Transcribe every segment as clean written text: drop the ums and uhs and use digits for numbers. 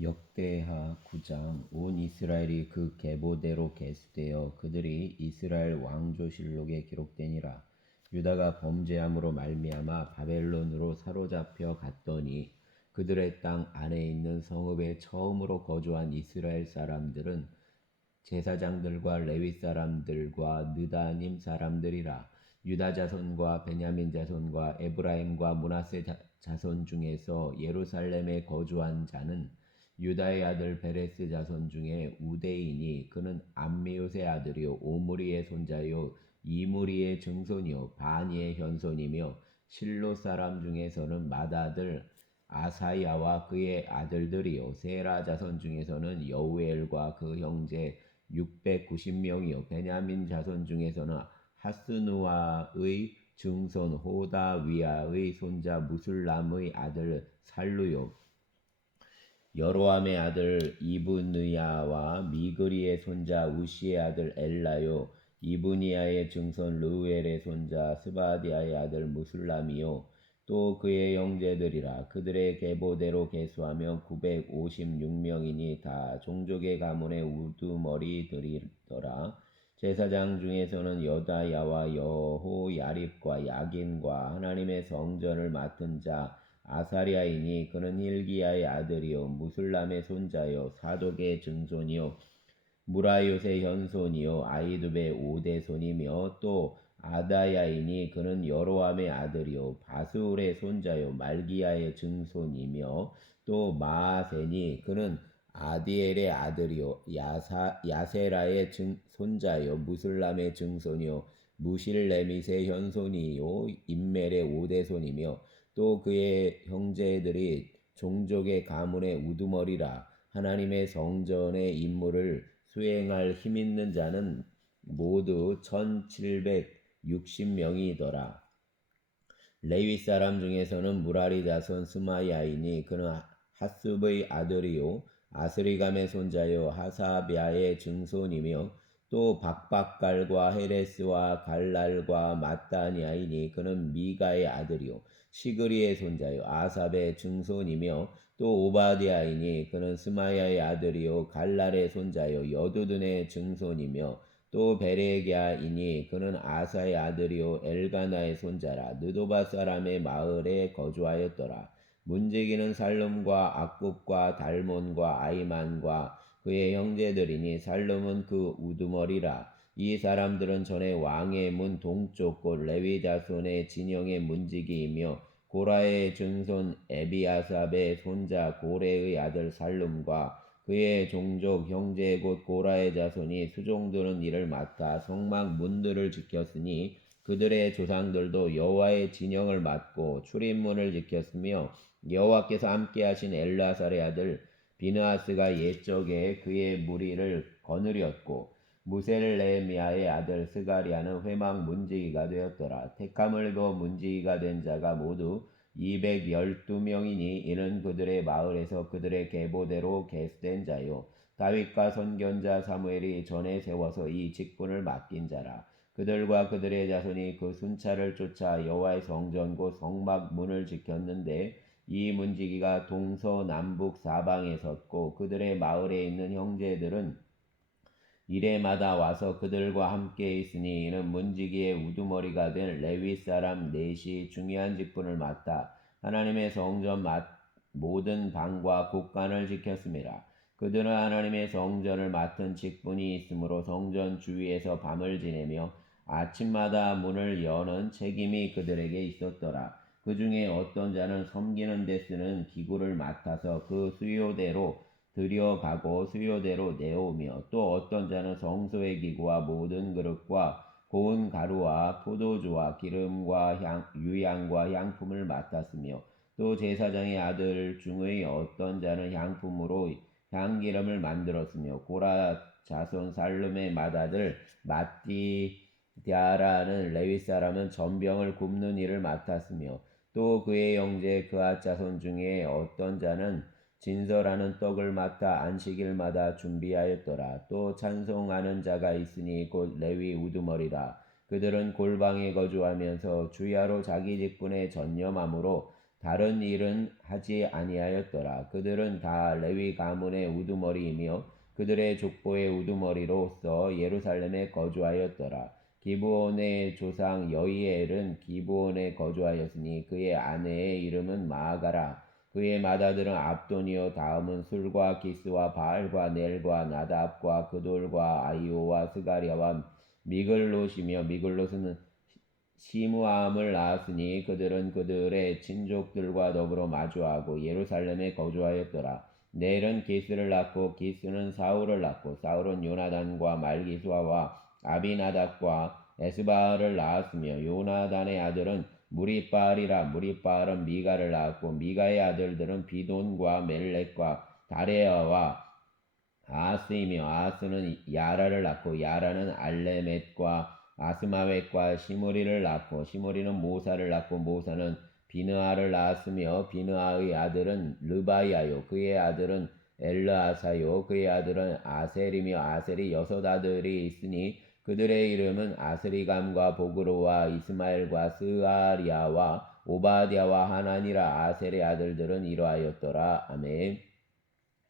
역대하 9장. 온 이스라엘이 그 계보대로 계수되어 그들이 이스라엘 왕조실록에 기록되니라. 유다가 범죄함으로 말미암아 바벨론으로 사로잡혀 갔더니 그들의 땅 안에 있는 성읍에 처음으로 거주한 이스라엘 사람들은 제사장들과 레위 사람들과 느다님 사람들이라. 유다 자손과 베냐민 자손과 에브라임과 므낫세 자손 중에서 예루살렘에 거주한 자는 유다의 아들 베레스 자손 중에 우대이니 그는 암미옷의 아들이요 오므리의 손자요 이므리의 증손이요 바니의 현손이며 실로 사람 중에서는 맏아들 아사야와 그의 아들들이요 세라 자손 중에서는 여우엘과 그 형제 690명이요 베냐민 자손 중에서는 하스누아의 증손 호다위아의 손자 무술람의 아들 살루요 여로함의 아들 이브느야와 미그리의 손자 우시의 아들 엘라요 이브니야의 증손 르우엘의 손자 스바디아의 아들 무술람이요 또 그의 형제들이라. 그들의 계보대로 계수하면 956명이니 다 종족의 가문의 우두머리들이더라. 제사장 중에서는 여다야와 여호야립과 야긴과 하나님의 성전을 맡은 자 아사랴이니 그는 힐기야의 아들이요 무술람의 손자요 사독의 증손이요 무라요의 현손이요 아이두베의 오대손이며 또 아다야이니 그는 여로함의 아들이요 바스울의 손자요 말기야의 증손이며 또 마아세니 그는 아디엘의 아들이요 야세라의 손자요 무술람의 증손이요 무실레밋의 현손이요 임멜의 오대손이며 또 그의 형제들이 종족의 가문의 우두머리라. 하나님의 성전의 임무를 수행할 힘있는 자는 모두 1760명이더라. 레위 사람 중에서는 무라리 자손 스마야이니 그는 하습의 아들이요 아스리감의 손자요 하사비아의 증손이며 또 박박갈과 헤레스와 갈랄과 마따니아이니 그는 미가의 아들이요 시그리의 손자요 아삽의 증손이며 또 오바디아이니 그는 스마야의 아들이요 갈랄의 손자요 여두둔의 증손이며 또 베레갸이니 그는 아사의 아들이요 엘가나의 손자라. 느도바 사람의 마을에 거주하였더라. 문지기는 살룸과 악굽과 달몬과 아이만과 그의 형제들이니 살룸은 그 우두머리라. 이 사람들은 전에 왕의 문 동쪽 곳 레위 자손의 진영의 문지기이며 고라의 증손 에비아삽의 손자 고레의 아들 살룸과 그의 종족 형제 곧 고라의 자손이 수종드는 일을 맡아 성막 문들을 지켰으니 그들의 조상들도 여호와의 진영을 맡고 출입문을 지켰으며 여호와께서 함께하신 엘라살의 아들 비느하스가 옛적에 그의 무리를 거느렸고 무셀레미아의 아들 스가리아는 회막 문지기가 되었더라. 택함을 입어 문지기가 된 자가 모두 212명이니 이는 그들의 마을에서 그들의 계보대로 계수된 자요. 다윗과 선견자 사무엘이 전에 세워서 이 직분을 맡긴 자라. 그들과 그들의 자손이 그 순찰을 쫓아 여호와의 성전 곧 성막 문을 지켰는데 이 문지기가 동서남북 사방에 섰고 그들의 마을에 있는 형제들은 이래마다 와서 그들과 함께 있으니 이는 문지기의 우두머리가 된 레위 사람 넷이 중요한 직분을 맡아 하나님의 성전 모든 방과 곳간을 지켰습니다. 그들은 하나님의 성전을 맡은 직분이 있으므로 성전 주위에서 밤을 지내며 아침마다 문을 여는 책임이 그들에게 있었더라. 그 중에 어떤 자는 섬기는 데 쓰는 기구를 맡아서 그 수요대로 들여가고 수요대로 내오며 또 어떤 자는 성소의 기구와 모든 그릇과 고운 가루와 포도주와 기름과 유향과 향품을 맡았으며 또 제사장의 아들 중의 어떤 자는 향품으로 향기름을 만들었으며 고라 자손 살룸의 맏아들 마띠디아라는 레위 사람은 전병을 굽는 일을 맡았으며 또 그의 형제 그앗 자손 중에 어떤 자는 진설하는 떡을 맡아 안식일마다 준비하였더라. 또 찬송하는 자가 있으니 곧 레위 우두머리라. 그들은 골방에 거주하면서 주야로 자기 직분에 전념하므로 다른 일은 하지 아니하였더라. 그들은 다 레위 가문의 우두머리이며 그들의 족보의 우두머리로서 예루살렘에 거주하였더라. 기브온의 조상 여이엘은 기브온에 거주하였으니 그의 아내의 이름은 마아가라. 그의 맏아들은 압돈이요 다음은 술과 기스와 바알과 넬과 나답과 그돌과 아이오와 스가랴와 미글롯이며 미글롯은 시므암을 낳았으니 그들은 그들의 친족들과 더불어 마주하고 예루살렘에 거주하였더라. 넬은 기스를 낳고 기스는 사울을 낳고 사울은 요나단과 말기수아와 아비나답과 에스바를 낳았으며 요나단의 아들은 무리바알이라. 무리바알은 미가를 낳았고 미가의 아들들은 비돈과 멜렉과 다레아와 아하스이며 아하스는 야라를 낳고 야라는 알레멧과 아스마웻과 시므리를 낳고 시므리는 모사를 낳고 모사는 비느하를 낳았으며 비느하의 아들은 르바야요 그의 아들은 엘르아사요 그의 아들은 아셀이며 아셀이 6 아들이 있으니 그들의 이름은 아스리감과 보그로와 이스마엘과 스아리아와 오바댜와 하나니라. 아셀의 아들들은 이러하였더라. 아멘.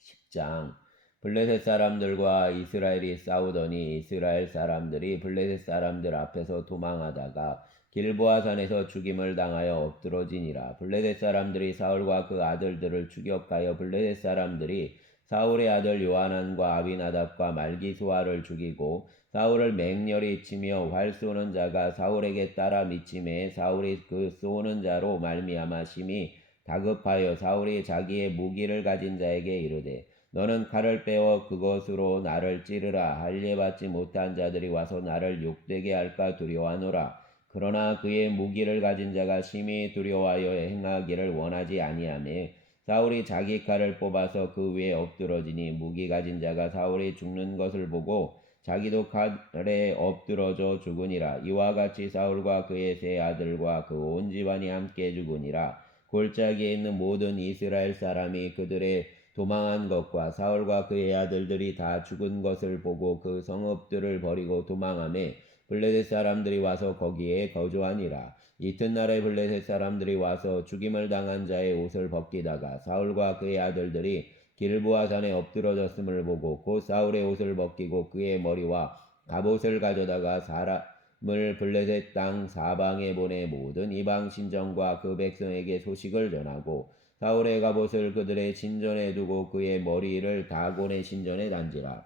10장. 블레셋 사람들과 이스라엘이 싸우더니 이스라엘 사람들이 블레셋 사람들 앞에서 도망하다가 길보아산에서 죽임을 당하여 엎드러지니라. 블레셋 사람들이 사울과 그 아들들을 추격하여 블레셋 사람들이 사울의 아들 요하난과 아비나답과 말기수아를 죽이고 사울을 맹렬히 치며 활 쏘는 자가 사울에게 따라 미침해 사울이 그 쏘는 자로 말미암아 심히 다급하여 사울이 자기의 무기를 가진 자에게 이르되 너는 칼을 빼어 그것으로 나를 찌르라. 할례받지 못한 자들이 와서 나를 욕되게 할까 두려워하노라. 그러나 그의 무기를 가진 자가 심히 두려워하여 행하기를 원하지 아니하매 사울이 자기 칼을 뽑아서 그 위에 엎드러지니 무기 가진 자가 사울이 죽는 것을 보고 자기도 칼에 엎드러져 죽으니라. 이와 같이 사울과 그의 세 아들과 그 온 집안이 함께 죽으니라. 골짜기에 있는 모든 이스라엘 사람이 그들의 도망한 것과 사울과 그의 아들들이 다 죽은 것을 보고 그 성읍들을 버리고 도망하매 블레셋 사람들이 와서 거기에 거주하니라. 이튿날에 블레셋 사람들이 와서 죽임을 당한 자의 옷을 벗기다가 사울과 그의 아들들이 길보아산에 엎드러졌음을 보고 곧 사울의 옷을 벗기고 그의 머리와 갑옷을 가져다가 사람을 블레셋 땅 사방에 보내 모든 이방 신정과 그 백성에게 소식을 전하고 사울의 갑옷을 그들의 신전에 두고 그의 머리를 다곤의 신전에 단지라.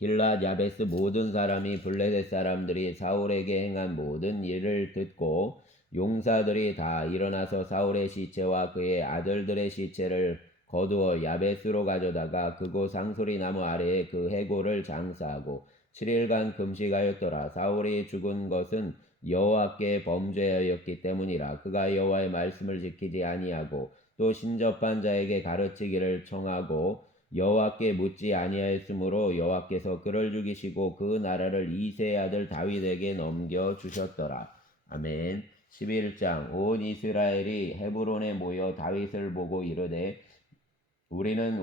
길랏 야베스 모든 사람이 블레셋 사람들이 사울에게 행한 모든 일을 듣고 용사들이 다 일어나서 사울의 시체와 그의 아들들의 시체를 거두어 야베스로 가져다가 그곳 상소리 나무 아래에 그 해골을 장사하고 7일간 금식하였더라. 사울이 죽은 것은 여호와께 범죄하였기 때문이라. 그가 여호와의 말씀을 지키지 아니하고 또 신접한 자에게 가르치기를 청하고 여호와께 묻지 아니하였으므로 여호와께서 그를 죽이시고 그 나라를 이새의 아들 다윗에게 넘겨주셨더라. 아멘. 11장. 온 이스라엘이 헤브론에 모여 다윗을 보고 이르되 우리는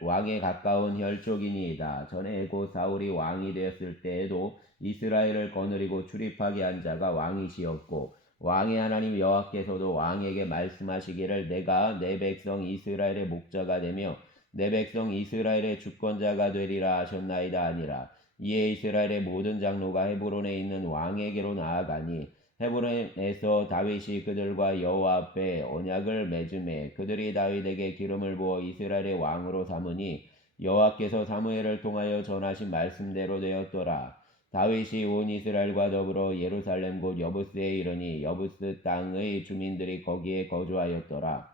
왕에 가까운 혈족이니이다. 전에 곧 사울이 왕이 되었을 때에도 이스라엘을 거느리고 출입하게 한 자가 왕이시었고 왕의 하나님 여호와께서도 왕에게 말씀하시기를 내가 내 백성 이스라엘의 목자가 되며 내 백성 이스라엘의 주권자가 되리라 하셨나이다 아니라. 이에 이스라엘의 모든 장로가 헤브론에 있는 왕에게로 나아가니 헤브론에서 다윗이 그들과 여호와 앞에 언약을 맺음에 그들이 다윗에게 기름을 부어 이스라엘의 왕으로 삼으니 여호와께서 사무엘을 통하여 전하신 말씀대로 되었더라. 다윗이 온 이스라엘과 더불어 예루살렘 곧 여부스에 이르니 여부스 땅의 주민들이 거기에 거주하였더라.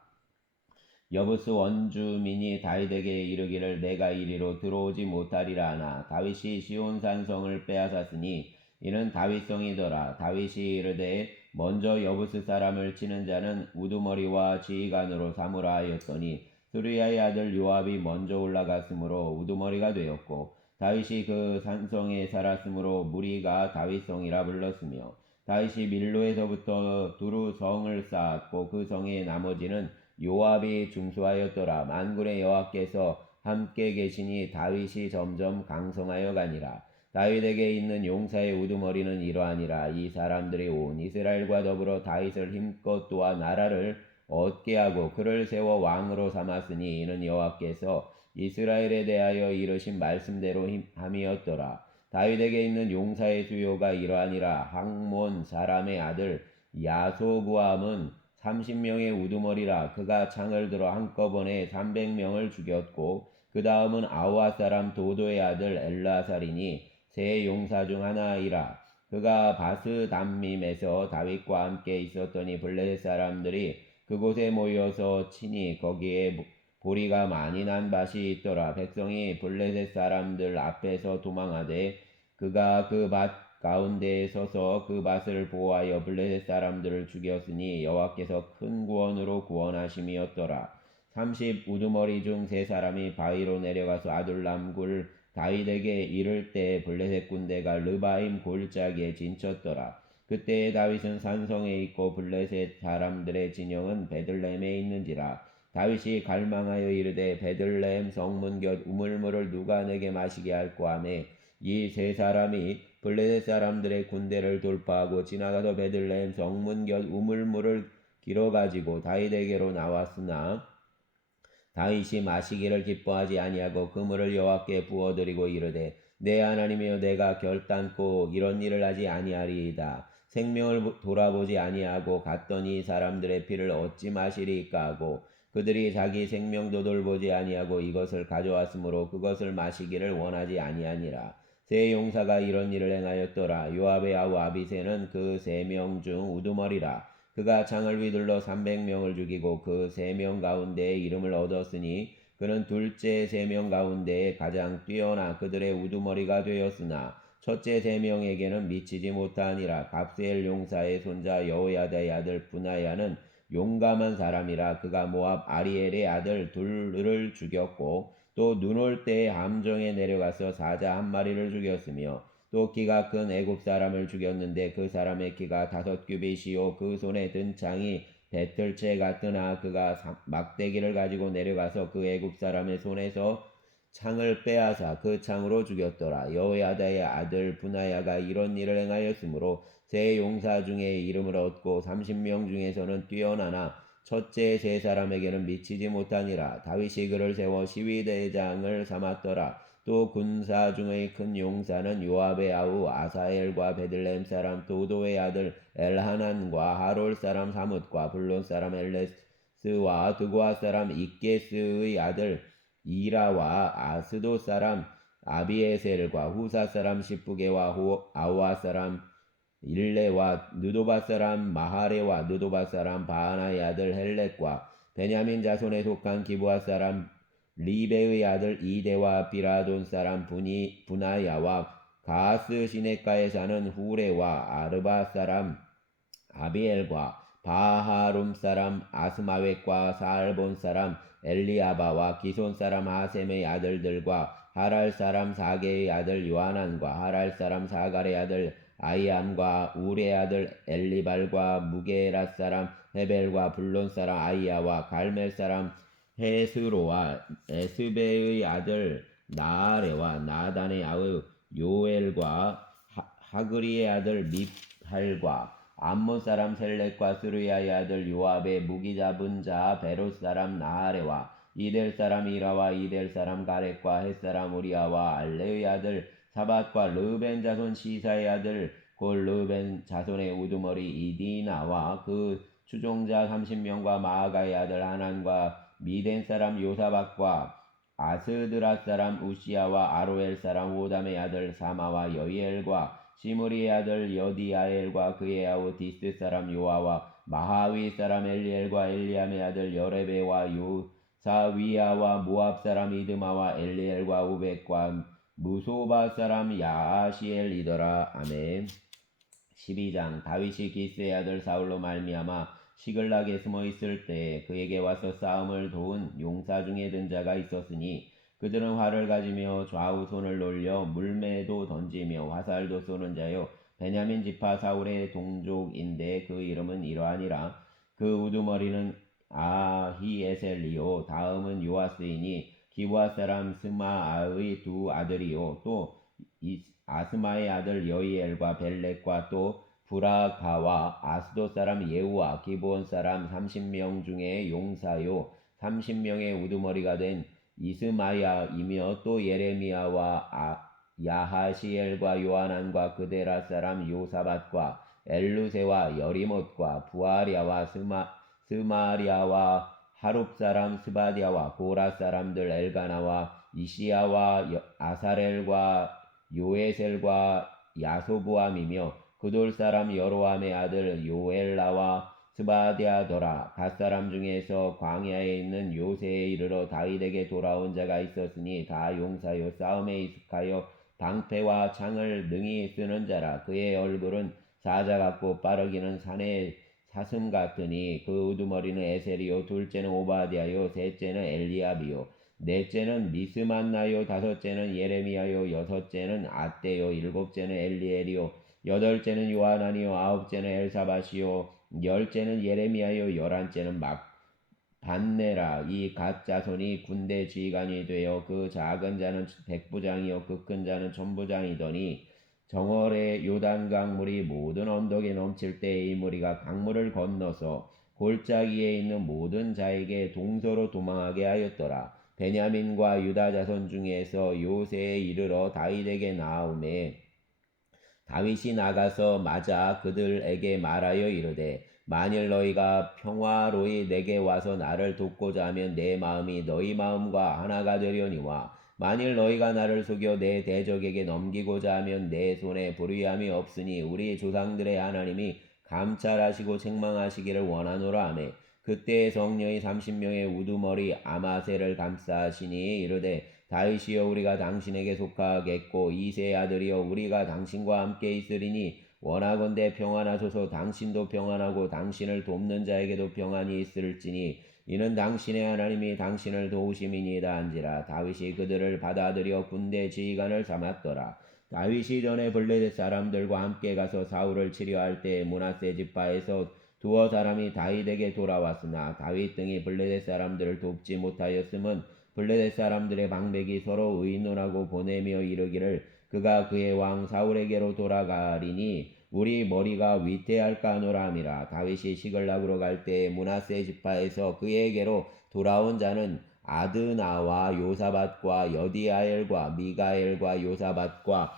여부스 원주민이 다윗에게 이르기를 내가 이리로 들어오지 못하리라 하나 다윗이 시온산성을 빼앗았으니 이는 다윗성이더라. 다윗이 이르되 먼저 여부스 사람을 치는 자는 우두머리와 지휘관으로 삼으라 하였더니 스루야의 아들 요압이 먼저 올라갔으므로 우두머리가 되었고 다윗이 그 산성에 살았으므로 무리가 다윗성이라 불렀으며 다윗이 밀로에서부터 두루 성을 쌓았고 그 성의 나머지는 요압이 중수하였더라. 만군의 여호와께서 함께 계시니 다윗이 점점 강성하여 가니라. 다윗에게 있는 용사의 우두머리는 이러하니라. 이 사람들이 온 이스라엘과 더불어 다윗을 힘껏 도와 나라를 얻게 하고 그를 세워 왕으로 삼았으니 이는 여호와께서 이스라엘에 대하여 이르신 말씀대로 함이었더라. 다윗에게 있는 용사의 수요가 이러하니라. 학몬 사람의 아들 야소부암은 30명의 우두머리라. 그가 창을 들어 한꺼번에 300명을 죽였고 그 다음은 아우아 사람 도도의 아들 엘라살이니 세 용사 중 하나이라. 그가 바스담밈에서 다윗과 함께 있었더니 블레셋 사람들이 그곳에 모여서 치니 거기에 보리가 많이 난 밭이 있더라. 백성이 블레셋 사람들 앞에서 도망하되 그가 그 밭 가운데에 서서 그 밭을 보호하여 블레셋 사람들을 죽였으니 여호와께서 큰 구원으로 구원하심이었더라. 30 우두머리 중 세 사람이 바위로 내려가서 아둘람 굴 다윗에게 이를 때 블레셋 군대가 르바임 골짜기에 진쳤더라. 그때에 다윗은 산성에 있고 블레셋 사람들의 진영은 베들레헴에 있는지라. 다윗이 갈망하여 이르되 베들레헴 성문 곁 우물물을 누가 내게 마시게 할꼬 하매 이 세 사람이 블레셋 사람들의 군대를 돌파하고 지나가서 베들레헴 성문 곁 우물물을 길어가지고 다윗에게로 나왔으나 다윗이 마시기를 기뻐하지 아니하고 그 물을 여호와께 부어드리고 이르되 내 하나님이여 내가 결단코 이런 일을 하지 아니하리이다. 생명을 돌아보지 아니하고 갔더니 사람들의 피를 어찌 마시리이까 하고 그들이 자기 생명도 돌보지 아니하고 이것을 가져왔으므로 그것을 마시기를 원하지 아니하니라. 세 용사가 이런 일을 행하였더라. 요압의 아우 아비새는 그 3명 중 우두머리라. 그가 창을 휘둘러 300명을 죽이고 그 3명 가운데에 이름을 얻었으니 그는 둘째 3명 가운데에 가장 뛰어나 그들의 우두머리가 되었으나 첫째 3명에게는 미치지 못하니라. 갑세엘 용사의 손자 여호야다의 아들 분하야는 용감한 사람이라. 그가 모압 아리엘의 아들 둘을 죽였고 또 눈 올 때에 함정에 내려가서 사자 한 마리를 죽였으며 또 키가 큰 애굽 사람을 죽였는데 그 사람의 키가 5규빗이요 그 손에 든 창이 배틀채 같으나 그가 막대기를 가지고 내려가서 그 애굽 사람의 손에서 창을 빼앗아 그 창으로 죽였더라. 여호야다의 아들 분하야가 이런 일을 행하였으므로 세 용사 중에 이름을 얻고 30명 중에서는 뛰어나나 첫째 세 사람에게는 미치지 못하니라. 다윗이 그를 세워 시위대장을 삼았더라. 또 군사 중의 큰 용사는 요압의 아우 아사엘과 베들레헴 사람 도도의 아들 엘하난과 하롤 사람 사뭇과 블론 사람 엘레스와 드고아 사람 이게스의 아들 이라와 아스도 사람 아비에셀과 후사 사람 시프게와 아우아 사람 일레와 느도바 사람 마하레와 느도바 사람 바하나의 아들 헬렉과 베냐민 자손에 속한 기브아 사람 리베의 아들 이데와 비라돈 사람 분하야와 가스 시내가에 사는 후레와 아르바 사람 아비엘과 바하룸 사람 아스마웻과 사알본 사람 엘리아바와 기손 사람 하셈의 아들들과 하랄 사람 사게의 아들 요하난과 하랄 사람 사갈의 아들 아이암과 우레의 아들 엘리발과 무게라 사람 헤벨과 블론 사람 아이야와 갈멜 사람 헤스로와 에스베의 아들 나아레와 나단의 아우 요엘과 하그리의 아들 밉할과 암몬 사람 셀렉과 스루야의 아들 요압의 무기 잡은 자 베롯 사람 나하레와 이델 사람 이라와 이델 사람 가렉과 헷 사람 우리아와 알레의 아들 사밧과 르벤 자손 시사의 아들 골 르벤 자손의 우두머리 이디나와 그 추종자 30명과 마아가의 아들 하난과 미덴 사람 요사박과 아스드라 사람 우시아와 아로엘 사람 호담의 아들 사마와 여이엘과 시므리의 아들 여디아엘과 그의 아우 디스 사람 요아와 마하위 사람 엘리엘과 엘리암의 아들 여레베와 요사위아와 모압 사람 이드마와 엘리엘과 우백과 무소바 사람 야시엘이더라. 아멘. 12장. 다윗이 기스의 아들 사울로 말미암아 시글락에 숨어 있을 때 그에게 와서 싸움을 도운 용사 중에 든 자가 있었으니 그들은 활을 가지며 좌우 손을 놀려 물매도 던지며 화살도 쏘는 자요 베냐민 지파 사울의 동족인데 그 이름은 이러하니라. 그 우두머리는 아히에셀리요 다음은 요아스이니 기브아 사람 스마아의 두 아들이요 또 아스마의 아들 여이엘과 벨렉과 또 브라가와 아스돗 사람 예후와 기브온 사람 30명 중에 용사요 30명의 우두머리가 된 이스마야이며 또 예레미야와 야하시엘과 요하난과 그데라 사람 요사밧과 엘루세와 여리못과 부아랴와 스마랴와 하룹 사람 스바디아와 고라 사람들 엘가나와 이시야와 아사렐과 요에셀과 야소부암이며 그돌 사람 여로함의 아들 요엘라와 스바디아더라. 갓 사람 중에서 광야에 있는 요새에 이르러 다윗에게 돌아온 자가 있었으니 다 용사요 싸움에 익숙하여 방패와 창을 능히 쓰는 자라. 그의 얼굴은 사자 같고 빠르기는 산의 사슴 같으니 그 우두머리는 에셀이요 둘째는 오바댜요 셋째는 엘리압이요 넷째는 미스만나요 다섯째는 예레미야요 여섯째는 아떼요 일곱째는 엘리엘이요 여덟째는 요하나니요 아홉째는 엘사밧이요 열째는 예레미야요 열한째는 반네라. 이 갓 자손이 군대 지휘관이 되어 그 작은 자는 백부장이요 그 큰 자는 천부장이더니 정월에 요단강 물이 모든 언덕에 넘칠 때에 이 무리가 강물을 건너서 골짜기에 있는 모든 자에게 동서로 도망하게 하였더라. 베냐민과 유다 자손 중에서 요새에 이르러 다윗에게 나아오매 다윗이 나가서 맞아 그들에게 말하여 이르되 만일 너희가 평화로이 내게 와서 나를 돕고자 하면 내 마음이 너희 마음과 하나가 되려니와 만일 너희가 나를 속여 내 대적에게 넘기고자 하면 내 손에 불의함이 없으니 우리 조상들의 하나님이 감찰하시고 책망하시기를 원하노라 하매 그때 성령이 30명의 우두머리 아마새를 감싸시니 이르되 다윗이여 우리가 당신에게 속하겠고 이새의 아들이여 우리가 당신과 함께 있으리니 원하건대 평안하소서. 당신도 평안하고 당신을 돕는 자에게도 평안이 있을지니 이는 당신의 하나님이 당신을 도우심이니이다 한지라. 다윗이 그들을 받아들여 군대 지휘관을 삼았더라. 다윗이 전에 블레셋 사람들과 함께 가서 사울을 치려할 때 므낫세 지파에서 두어 사람이 다윗에게 돌아왔으나 다윗 등이 블레셋 사람들을 돕지 못하였음은 블레셋 사람들의 방백이 서로 의논하고 보내며 이르기를 그가 그의 왕 사울에게로 돌아가리니 우리 머리가 위태할까 하노라 함이라. 다윗이 시글락으로 갈 때에 므낫세 지파에서 그에게로 돌아온 자는 아드나와 요사밧과 여디아엘과 미가엘과 요사밧과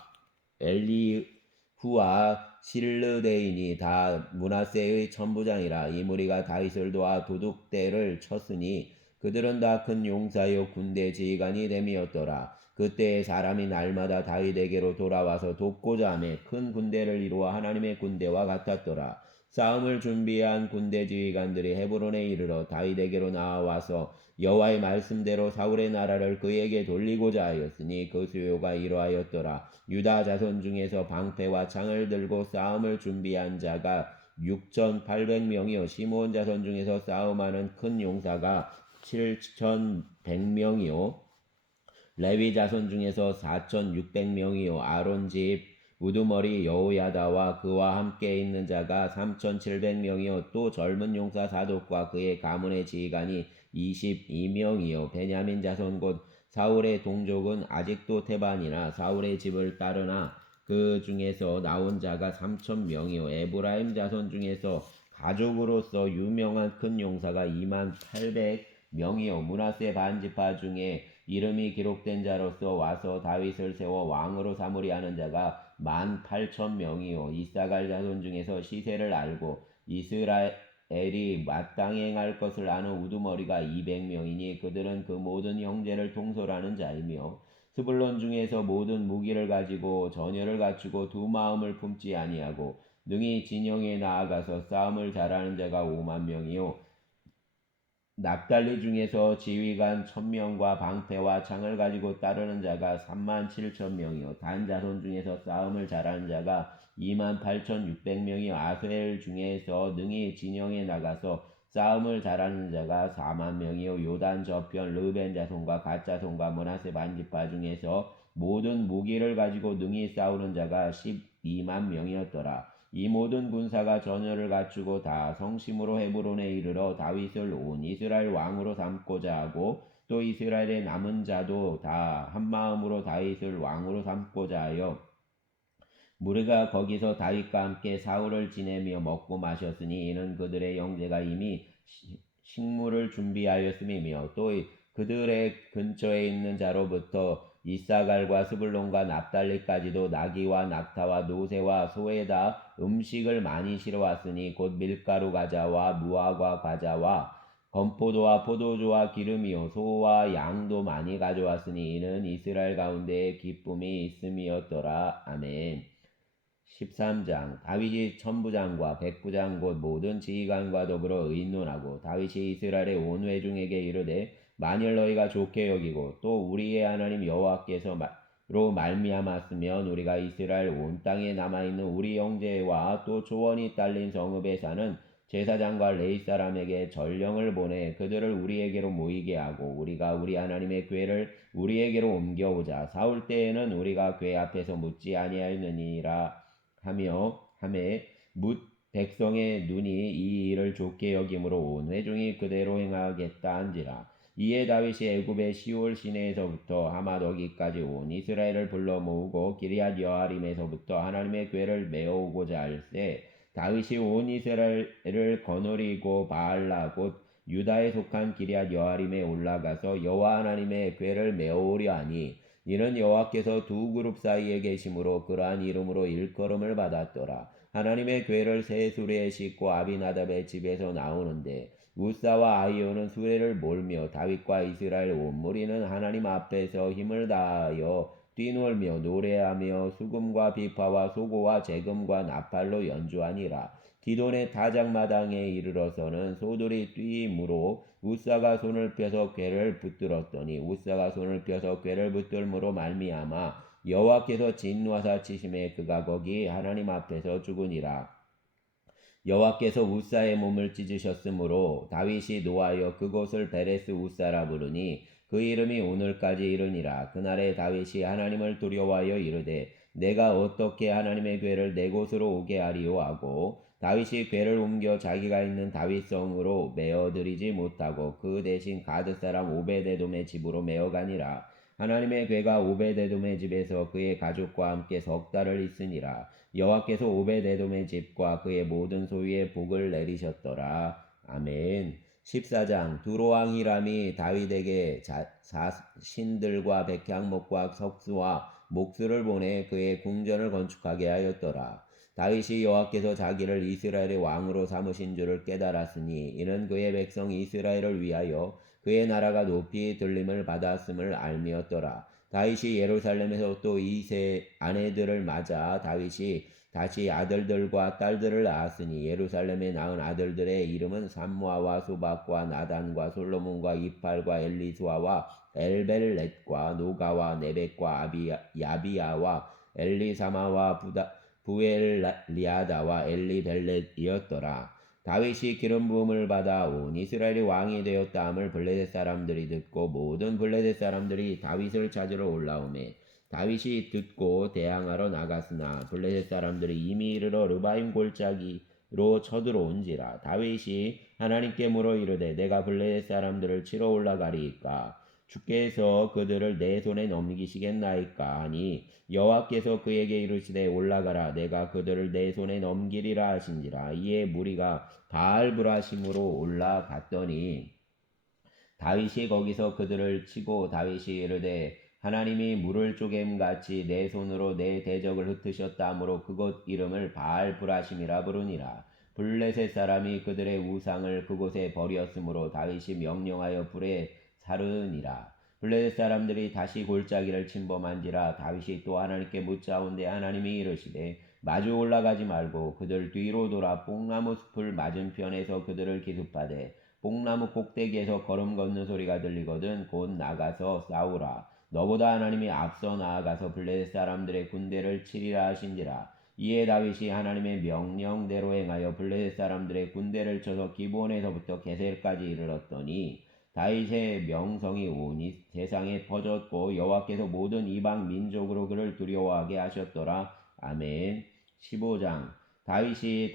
엘리후와 실르데인이 다 므낫세의 천부장이라. 이 무리가 다윗을 도와 도둑대를 쳤으니 그들은 다 큰 용사요 군대 지휘관이 됨이었더라. 그때 사람이 날마다 다윗에게로 돌아와서 돕고자 하며 큰 군대를 이루어 하나님의 군대와 같았더라. 싸움을 준비한 군대 지휘관들이 헤브론에 이르러 다윗에게로 나와서 여호와의 말씀대로 사울의 나라를 그에게 돌리고자 하였으니 그 수요가 이러하였더라. 유다 자손 중에서 방패와 창을 들고 싸움을 준비한 자가 6,800명이요 시므온 자손 중에서 싸움하는 큰 용사가 7,100명이요 레위 자손 중에서 4,600명이요 아론 집 우두머리 여호야다와 그와 함께 있는 자가 3,700명이요 또 젊은 용사 사독과 그의 가문의 지휘관이 22명이요 베냐민 자손 곧 사울의 동족은 아직도 태반이나 사울의 집을 따르나 그 중에서 나온 자가 3,000명이요 에브라임 자손 중에서 가족으로서 유명한 큰 용사가 28,000명이요 므낫세 반지파 중에 이름이 기록된 자로서 와서 다윗을 세워 왕으로 삼으리 하는 자가 18,000명이요 이사갈 자손 중에서 시세를 알고 이스라엘이 마땅히 행할 것을 아는 우두머리가 200명이니 그들은 그 모든 형제를 통솔하는 자이며 스불론 중에서 모든 무기를 가지고 전열을 갖추고 두 마음을 품지 아니하고 능히 진영에 나아가서 싸움을 잘하는 자가 50,000명이요 납달리 중에서 지휘관 1,000명과 방패와 창을 가지고 따르는 자가 37,000명이요 단 자손 중에서 싸움을 잘하는 자가 28,600명이요 아스엘 중에서 능히 진영에 나가서 싸움을 잘하는 자가 40,000명이요 요단 저편 르벤 자손과 갓 자손과 므낫세 반지파 중에서 모든 무기를 가지고 능히 싸우는 자가 120,000명이었더라. 이 모든 군사가 전열을 갖추고 다 성심으로 헤브론에 이르러 다윗을 온 이스라엘 왕으로 삼고자 하고 또 이스라엘의 남은 자도 다 한마음으로 다윗을 왕으로 삼고자 하여 무리가 거기서 다윗과 함께 사흘을 지내며 먹고 마셨으니 이는 그들의 형제가 이미 식물을 준비하였음이며 또 그들의 근처에 있는 자로부터 이사갈과 스불론과 납달리까지도 나귀와 낙타와 노새와 소에다 음식을 많이 실어왔으니 곧 밀가루 과자와 무화과 과자와 건포도와 포도주와 기름이요 소와 양도 많이 가져왔으니 이는 이스라엘 가운데에 기쁨이 있음이었더라. 아멘. 13장 다윗이 천부장과 백부장 곧 모든 지휘관과 더불어 의논하고 다윗이 이스라엘의 온 회중에게 이르되 만일 너희가 좋게 여기고 또 우리의 하나님 여호와께서로 말미암았으면 우리가 이스라엘 온 땅에 남아있는 우리 형제와 또 조원이 딸린 성읍에 사는 제사장과 레위 사람에게 전령을 보내 그들을 우리에게로 모이게 하고 우리가 우리 하나님의 궤를 우리에게로 옮겨오자. 사울 때에는 우리가 궤 앞에서 묻지 아니하였느니라 하매 뭇 백성의 눈이 이 일을 좋게 여김으로 온 회중이 그대로 행하겠다 한지라. 이에 다윗이 애굽의 시올 시내에서부터 하마더기까지 온 이스라엘을 불러 모으고 기리앗 여아림에서부터 하나님의 궤를 메어오고자 할세 다윗이 온 이스라엘을 거느리고 바알라 곧 유다에 속한 기리앗 여아림에 올라가서 여호와 하나님의 궤를 메어오려 하니 이는 여호와께서 두 그룹 사이에 계심으로 그러한 이름으로 일컬음을 받았더라. 하나님의 궤를 새 수레에 싣고 아비나답의 집에서 나오는데 우사와 아이오는 수레를 몰며 다윗과 이스라엘 온 무리는 하나님 앞에서 힘을 다하여 뛰놀며 노래하며 수금과 비파와 소고와 재금과 나팔로 연주하니라. 기돈의 타작마당에 이르러서는 소들이 뛰므로 우사가 손을 펴서 궤를 붙들었더니 우사가 손을 펴서 궤를 붙들므로 말미암아 여호와께서 진노하사 치심에 그가 거기 하나님 앞에서 죽으니라. 여호와께서 우사의 몸을 찢으셨으므로 다윗이 노하여 그곳을 베레스 우사라 부르니 그 이름이 오늘까지 이르니라. 그날에 다윗이 하나님을 두려워하여 이르되 내가 어떻게 하나님의 궤를 내 곳으로 오게 하리요 하고 다윗이 궤를 옮겨 자기가 있는 다윗성으로 메어들이지 못하고 그 대신 가드 사람 오베데돔의 집으로 메어가니라. 하나님의 궤가 오베데돔의 집에서 그의 가족과 함께 석 달을 있으니라. 여호와께서 오베데돔의 집과 그의 모든 소유에 복을 내리셨더라. 아멘. 14장 두로왕 히람이 다윗에게 신들과 백향목과 석수와 목수를 보내 그의 궁전을 건축하게 하였더라. 다윗이 여호와께서 자기를 이스라엘의 왕으로 삼으신 줄을 깨달았으니 이는 그의 백성 이스라엘을 위하여 그의 나라가 높이 들림을 받았음을 알미었더라. 다윗이 예루살렘에서 또 이 세 아내들을 맞아 다윗이 다시 아들들과 딸들을 낳았으니 예루살렘에 낳은 아들들의 이름은 삼무아와 소박과 나단과 솔로몬과 이팔과 엘리수아와 엘벨렛과 노가와 네벡과 야비아와 엘리사마와 부엘리아다와 엘리벨렛이었더라. 다윗이 기름 부음을 받아 온 이스라엘이 왕이 되었다함을 블레셋 사람들이 듣고 모든 블레셋 사람들이 다윗을 찾으러 올라오매 다윗이 듣고 대항하러 나갔으나 블레셋 사람들이 이미 이르러 르바임 골짜기로 쳐들어온지라. 다윗이 하나님께 물어 이르되 내가 블레셋 사람들을 치러 올라가리이까 주께서 그들을 내 손에 넘기시겠나이까 하니 여호와께서 그에게 이르시되 올라가라 내가 그들을 내 손에 넘기리라 하신지라. 이에 무리가 바알브라심으로 올라갔더니 다윗이 거기서 그들을 치고 다윗이 이르되 하나님이 물을 쪼개음같이 내 손으로 내 대적을 흩으셨다 하므로 그곳 이름을 바알브라심이라 부르니라. 블레셋 사람이 그들의 우상을 그곳에 버렸으므로 다윗이 명령하여 불에 사르니라. 블레셋 사람들이 다시 골짜기를 침범한지라. 다윗이 또 하나님께 묻자온데 하나님이 이르시되 마주 올라가지 말고 그들 뒤로 돌아 뽕나무 숲을 맞은편에서 그들을 기습하되 뽕나무 꼭대기에서 걸음 걷는 소리가 들리거든 곧 나가서 싸우라. 너보다 하나님이 앞서 나아가서 블레셋 사람들의 군대를 치리라 하신지라. 이에 다윗이 하나님의 명령대로 행하여 블레셋 사람들의 군대를 쳐서 기브온에서부터 게셀까지 이르렀더니 다윗의 명성이 온 세상에 퍼졌고 여호와께서 모든 이방 민족으로 그를 두려워하게 하셨더라. 아멘. 15장 다윗이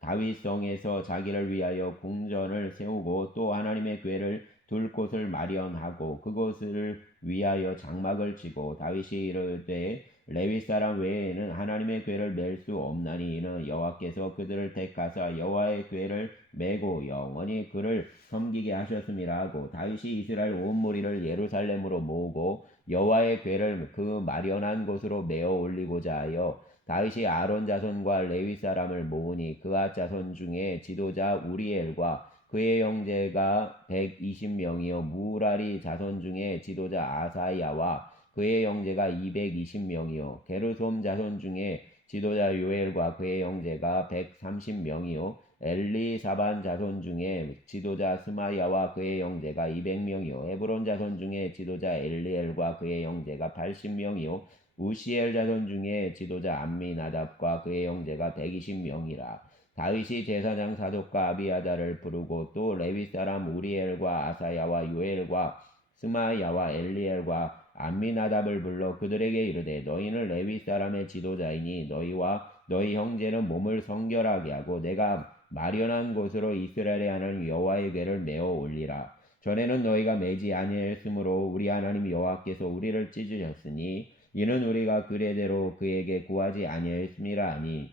다윗성에서 자기를 위하여 궁전을 세우고 또 하나님의 궤를 둘 곳을 마련하고 그곳을 위하여 장막을 치고 다윗이 이르되 레위 사람 외에는 하나님의 궤를 맬 수 없나니 이는 여호와께서 그들을 택하사 여호와의 궤를 메고 영원히 그를 섬기게 하셨음이라 하고 다윗이 이스라엘 온 무리를 예루살렘으로 모으고 여호와의 궤를 그 마련한 곳으로 메어 올리고자 하여 다윗이 아론 자손과 레위 사람을 모으니 그앗 자손 중에 지도자 우리엘과 그의 형제가 120명이요 무라리 자손 중에 지도자 아사야와 그의 형제가 220명이요 게르솜 자손 중에 지도자 요엘과 그의 형제가 130명이요 엘리사반 자손 중에 지도자 스마야와 그의 형제가 200명이요 헤브론 자손 중에 지도자 엘리엘과 그의 형제가 80명이요 우시엘 자손 중에 지도자 암미나답과 그의 형제가 120명이라. 다윗이 제사장 사독과 아비아다를 부르고 또 레위 사람 우리엘과 아사야와 요엘과 스마야와 엘리엘과 암미나답을 불러 그들에게 이르되 너희는 레위 사람의 지도자이니 너희와 너희 형제는 몸을 성결하게 하고 내가 마련한 곳으로 이스라엘의 하나님 여호와의 궤를 메어 올리라. 전에는 너희가 매지 아니하였으므로 우리 하나님 여호와께서 우리를 찢으셨으니 이는 우리가 그레대로 그에게 구하지 아니하였음이라 하니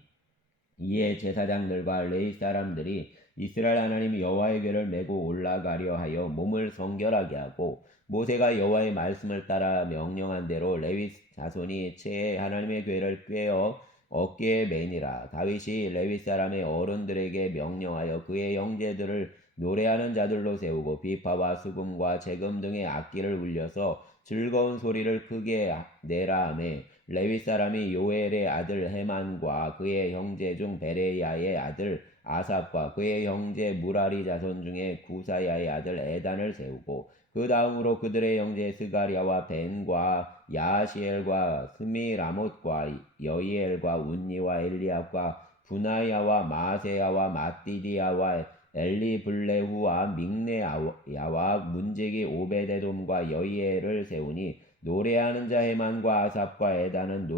이에 제사장들과 레위 사람들이 이스라엘 하나님 여호와의 궤를 메고 올라가려 하여 몸을 성결하게 하고 모세가 여호와의 말씀을 따라 명령한 대로 레위 자손이 채에 하나님의 궤를 꿰어 어깨에 매니라. 다윗이 레위 사람의 어른들에게 명령하여 그의 형제들을 노래하는 자들로 세우고 비파와 수금과 재금 등의 악기를 울려서 즐거운 소리를 크게 내라 하매 레위 사람이 요엘의 아들 헤만과 그의 형제 중 베레야의 아들 아삽과 그의 형제 무라리 자손 중에 구사야의 아들 에단을 세우고 그 다음으로 그들의 형제 스가랴와 벤과 야시엘과 스미라못과 여이엘과 운니와 엘리압과 분하야와 마세야와 마띠디야와 엘리블레후와 믹네야와 문지기 오베데돔과 여이엘을 세우니 노래하는 자 헤만과 아삽과 에다는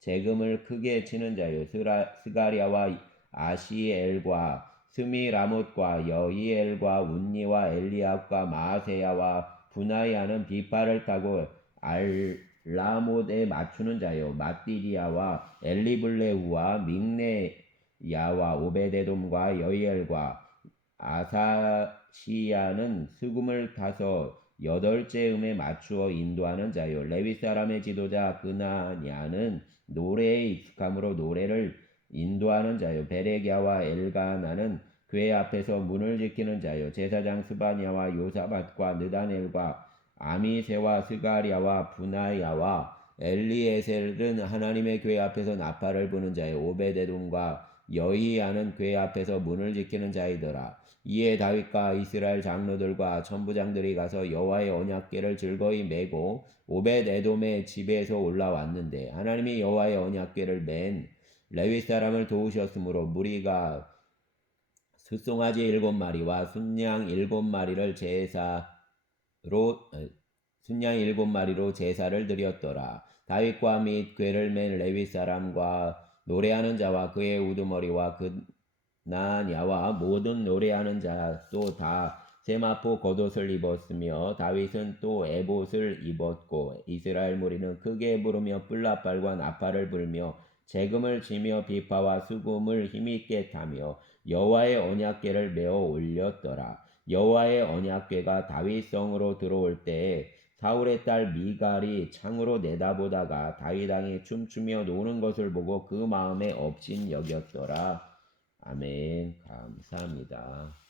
재금을 크게 치는 자요 스가랴와 아시엘과 스미라못과 여이엘과 운니와 엘리압과 마세야와 분하야는 비파를 타고 알라못에 맞추는 자요 마띠디야와 엘리블레후와 믹네야와 오베데돔과 여이엘과 아사시야는 수금을 타서 8째 음에 맞추어 인도하는 자요 레위 사람의 지도자 그나냐는 노래에 익숙함으로 노래를 인도하는 자요 베레갸와 엘가나는 궤 앞에서 문을 지키는 자요 제사장 스바냐와 요사밧과 느다넬과 아미세와 스가랴와 분하야와 엘리에셀은 하나님의 궤 앞에서 나팔을 부는 자요 오베데돔과 여이야는 궤 앞에서 문을 지키는 자이더라. 이에 다윗과 이스라엘 장로들과 천부장들이 가서 여호와의 언약궤를 즐거이 메고 오벳에돔의 집에서 올라왔는데 하나님이 여호와의 언약궤를 맨 레위 사람을 도우셨으므로 무리가 숫송아지 7마리와 순양 7마리를 순양 7마리로 제사를 드렸더라. 다윗과 및 궤를 맨 레위 사람과 노래하는 자와 그의 우두머리와 그나냐와 모든 노래하는 자도 다 세마포 겉옷을 입었으며 다윗은 또 에봇을 입었고 이스라엘 무리는 크게 부르며 뿔나팔과 나팔을 불며 재금을 치며 비파와 수금을 힘있게 타며 여호와의 언약궤를 메어 올렸더라. 여호와의 언약궤가 다윗성으로 들어올 때에 사울의 딸 미갈이 창으로 내다보다가 다윗 왕이 춤추며 노는 것을 보고 그 마음에 업신 여겼더라. 아멘. 감사합니다.